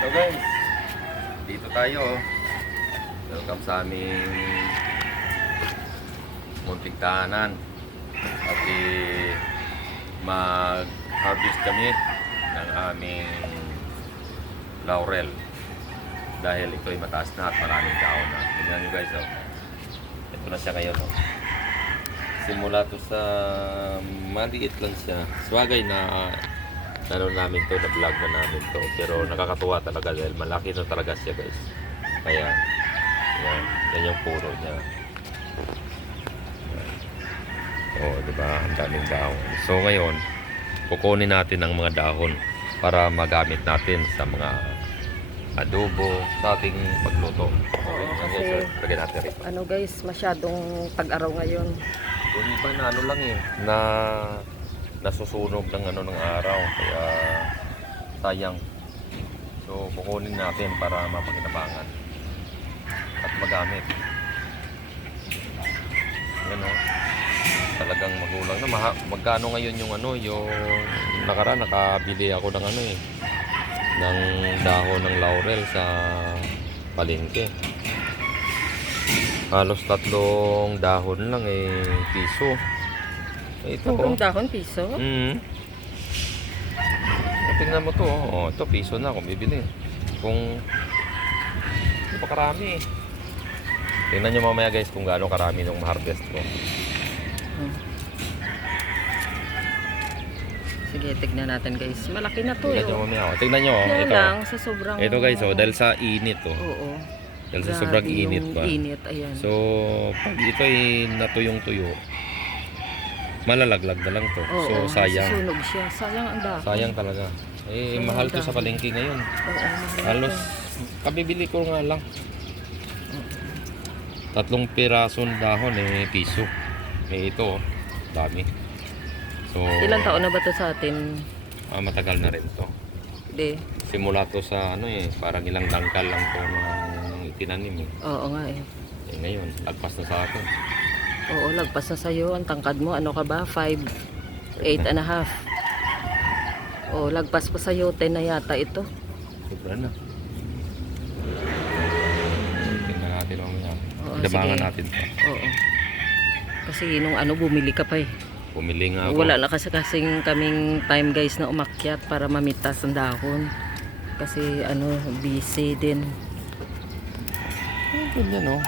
So guys, dito tayo. Welcome sa aming munting tahanan. At mag-harvest kami ng aming laurel. Dahil ito ay mataas na at maraming dahon na. Tignan nyo guys, oh. Ito na siya ngayon, oh. Simula to sa maliit lang siya. Swagay na namin to, na-vlog na namin to. Pero nakakatuwa talaga dahil malaki na talaga siya guys. Kaya, yan yung puro niya. Oh, diba? Ang daming dahon. So ngayon, kukunin natin ang mga dahon para magamit natin sa mga adobo sa ating pagluto. Okay, kasi lagyan natin rito. ano guys, masyadong tag-araw ngayon. Yung iba na ano lang eh, na nasusunog ng ano ng araw, kaya sayang. So kukunin natin para mapakinabangan at magamit. Yan o. Talagang magulang na. Magkano ngayon yung ano, yung nakabili ako ng ano eh, ng dahon ng laurel sa palengke. Halos 3 dahon lang eh, piso. Ito. 3 dahon, piso? Tingnan mo to. Oh, ito piso na kung bibili. Kung hindi pa karami. Tingnan nyo mamaya guys kung gaano karami nung ma-harvest ko. Sige, tignan natin guys. Malaki na to. Tingnan nyo mamaya. Oh. Tingnan nyo. Kaya Ito. lang, sa sobrang... Ito guys, oh, dahil sa init. Oh. Oo. Dahil sa sobrang Grabe init yung pa. Init, ayan. So, pag ito ay natuyong-tuyo, malalaglag na lang to. Oo, So, sayang. susunog siya. Sayang ang dahon. Sayang talaga. Eh, Sayang mahal to ang sa dahon. palengke ngayon. Oo, mahal Halos, to. kabibili ko nga lang. 3 pirasong dahon eh, piso. Eh, ito, oh, dami. So, Ilang taon na ba to sa atin? matagal na rin to. Hindi. Simula to sa ano eh, parang ilang dangkal lang to ng itinanim eh. Oo nga eh. Eh ngayon, lagpas na sa akin. Oo, lagpas na sa'yo. Ang tangkad mo, ano ka ba? 5, 8.5. Oo, lagpas pa sa'yo. 10 na yata ito. Sobra na. Tingnan natin mamaya. Oo, Dabangan sige. natin to. Oo. Kasi nung ano, bumili ka pa eh. Pumili nga ako. Wala na kasing kaming time guys na umakyat para mamitas ang dahon. Kasi ano, busy din. Ganyan oh.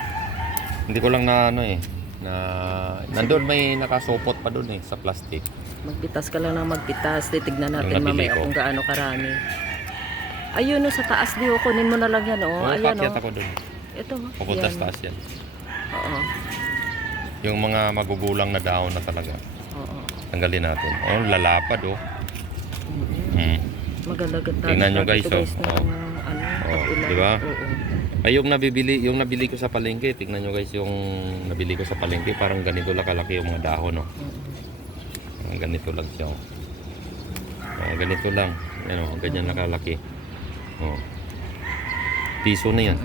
Hindi ko lang na ano eh. Na, nandun may nakasupot pa dun eh sa plastic. Magpitas ka lang ng magpitas. Titignan natin Yung nabili mamaya ko. kung gaano karami. Ayun no, sa taas di kunin mo na lang yan oh. Ayan pakyat oh. ako dun. Ito oh. Pupunta Yan. sa taas yan. Oo. Yung mga magugulang na dahon na talaga. Oo. Tanggalin natin. Oh, lalapad oh. Magalagat Tingnan nyo guys, ito, oh. ng, ano, Oh, pag-ulan. di ba? Oo. Ay, yung nabili ko sa palengke. Tingnan nyo guys, yung nabili ko sa palengke, parang ganito lang kalaki yung mga dahon oh. Ganito lang siya oh. Ganito lang. Yan oh, ganyan lang kalaki. Oh. Piso na yan.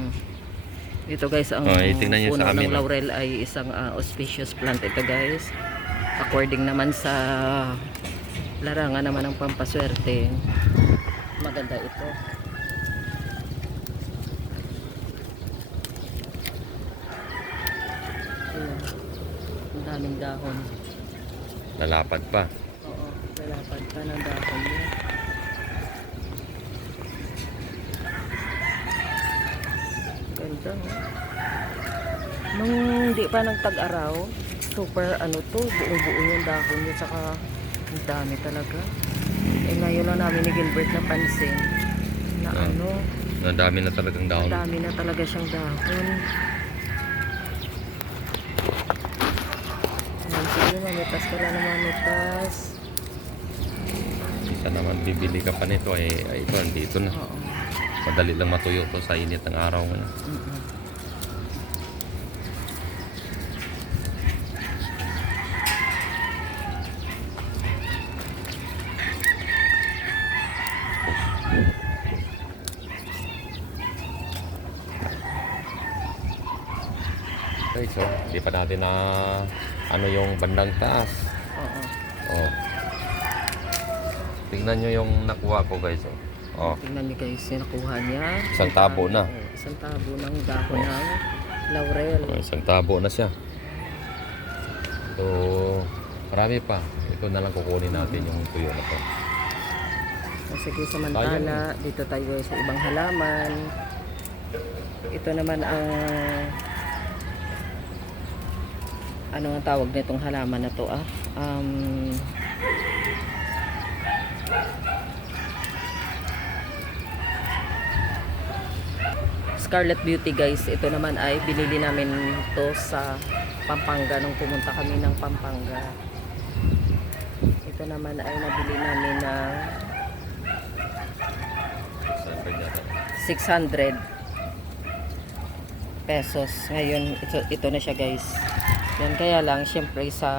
Ito guys, ang tingnan nyo puno sa amin, ng laurel ay isang auspicious plant ito guys. According naman sa larangan naman ng pampaswerte, maganda ito. Ayan. Ang daming dahon. Lalapad pa. Oo, lalapad pa ng dahon niya. Ganda, no? Nung hindi pa nagtag-araw, super ano to, buo-buo yung dahon niya, saka ang dami talaga. Eh ngayon lang namin ni Gilbert napansin na ano, Ang dami na talagang dahon. ang dami na talaga siyang dahon. Ayan, sige, mamitas ka lang na mamitas. Isa naman bibili ka pa nito ay ito, andito na. Oo. Madali lang matuyo to sa init ng araw ngayon. Okay, so hindi pa natin na ano yung bandang taas. Oo. Oh. Tingnan nyo yung nakuha ko guys. Oh. Oh, Tingnan niyo guys, yung nakuha niya. Isang tabo na. Oo, isang tabo ng dahon ng laurel. isang tabo na siya. So, marami pa. Ito na lang kukunin natin yung tuyo na to. Sige, samantala, dito tayo sa ibang halaman. Ito naman ang ano ang tawag nitong halaman na to Scarlet Beauty guys. Ito naman ay binili namin to sa Pampanga nung pumunta kami ng Pampanga. Ito naman ay nabili namin na 600 pesos. Ngayon, ito na siya guys. Yan, kaya lang, syempre sa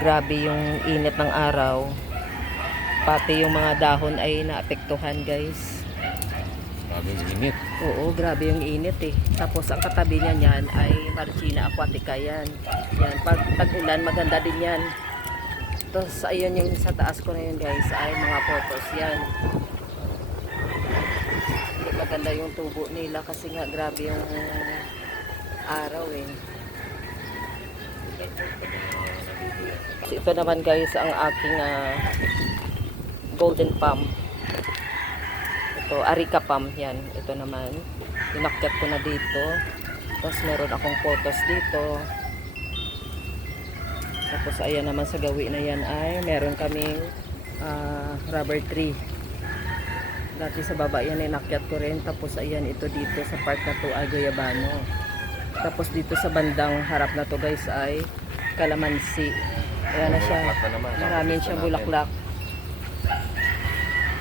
grabe yung init ng araw, pati yung mga dahon ay naapektuhan guys. Grabe yung init. Oo, grabe yung init eh. Tapos ang katabi niya niyan ay Margina Aquatica yan. Yan, pag tag-ulan, maganda din yan. Tapos ayun yung sa taas ko na yun guys, ay mga photos yan. Maganda yung tubo nila kasi nga grabe yung araw eh. So, ito naman guys ang aking golden palm. Ito, Arica palm yan. Ito naman. Inakyat ko na dito. Tapos meron akong photos dito. Tapos ayan naman sa gawi na yan ay meron kaming rubber tree. Dati sa baba yan inakyat ko rin. Tapos ayan ito dito sa part na to ay Guyabano. Tapos dito sa bandang harap na to guys ay Calamansi. Ayan na siya. Maraming siyang bulaklak.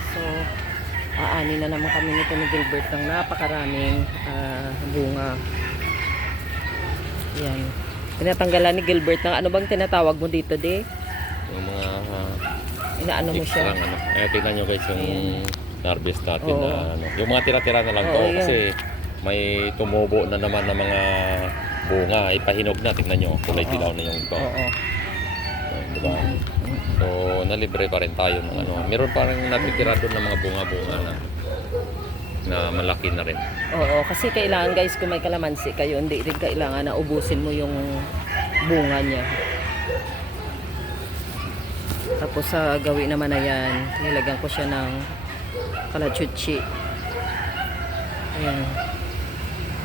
So aani na naman kami nito ni Gilbert ng napakaraming bunga. Ayan. Tinatanggalan ni Gilbert ng ano bang tinatawag mo dito de? Yung mga Inaano mo siya? lang, ano. Tingnan nyo guys yung harvest natin Oo. na ano. Yung mga tira-tira na lang to Oo, yan. kasi may tumubo na naman ng mga bunga. Ipahinog na. Tingnan nyo. Kulay Oo. dilaw na yung iba. Oo. Diba? So, nalibre pa rin tayo ng ano. Meron pa rin natitira doon ng mga bunga-bunga na malaki na rin. Oo, kasi kailangan guys kung may kalamansi kayo, hindi rin kailangan na ubusin mo yung bunga niya. Tapos sa gawi naman na yan, nilagyan ko siya ng kalachuchi. Ayan.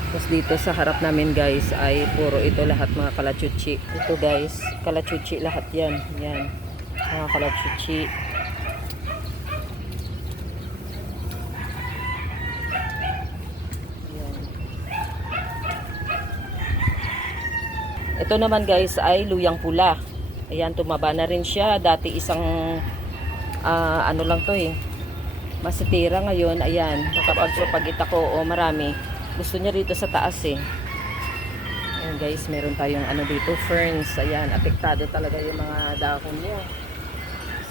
Tapos dito sa harap namin guys ay puro ito lahat mga kalachuchi. Ito guys, kalachuchi lahat yan. Yan, mga kalachuchi. Ito naman guys ay luyang pula. Ayan, tumaba na rin siya. Dati isang ano lang to eh. Masitira ngayon. Ayan, nakapagsupagit ako o marami. Gusto niya rito sa taas eh. Ayan guys, meron tayong ano dito, ferns. Ayan, apektado talaga yung mga dahon niya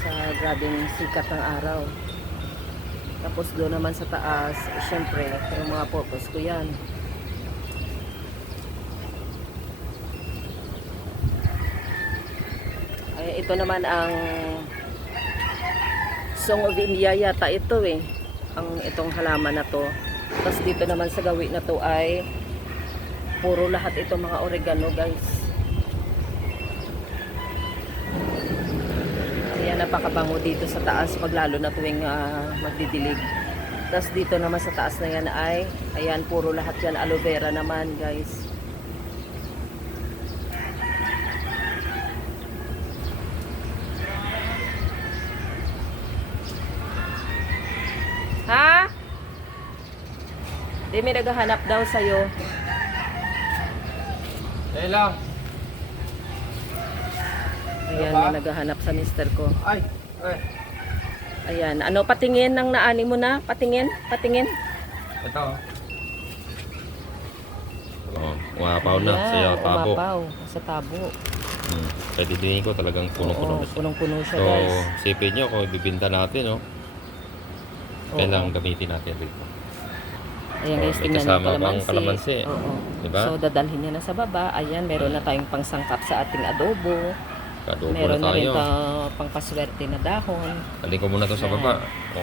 sa grabing sikat ng araw. Tapos doon naman sa taas, syempre, yung mga photos ko yan. Ay, ito naman ang Song of India yata ito eh. Itong halaman na to. Tapos dito naman sa gawi na to ay puro lahat itong mga oregano guys. Ayan, napakabango dito sa taas pag lalo na tuwing magdidilig. Tapos dito naman sa taas na yan ay ayan, puro lahat yan aloe vera naman guys. Ha? Di may naghahanap daw sa'yo. Ella! Ayan, may naghahanap sa mister ko. Ay! Ayan, ano, patingin ng naani mo na? Patingin? Patingin? Ito. Oh, umapaw na. Ayan, Sa'yo, tabo. umapaw sa tabo. Sa didingin ko talagang punong-puno Oo, na siya. punong-puno siya So, guys. sipin nyo kung ibibinta natin, no? Kailangan gamitin natin rito. Ayan guys, may tingnan kasama yung pang kalamansi. Oo. Diba? So, dadalhin niya na sa baba. Ayan, meron na tayong pangsangkap sa ating adobo. Kadubo Meron na na rin tayo. pangpaswerte na dahon. Halin ko muna to sa baba.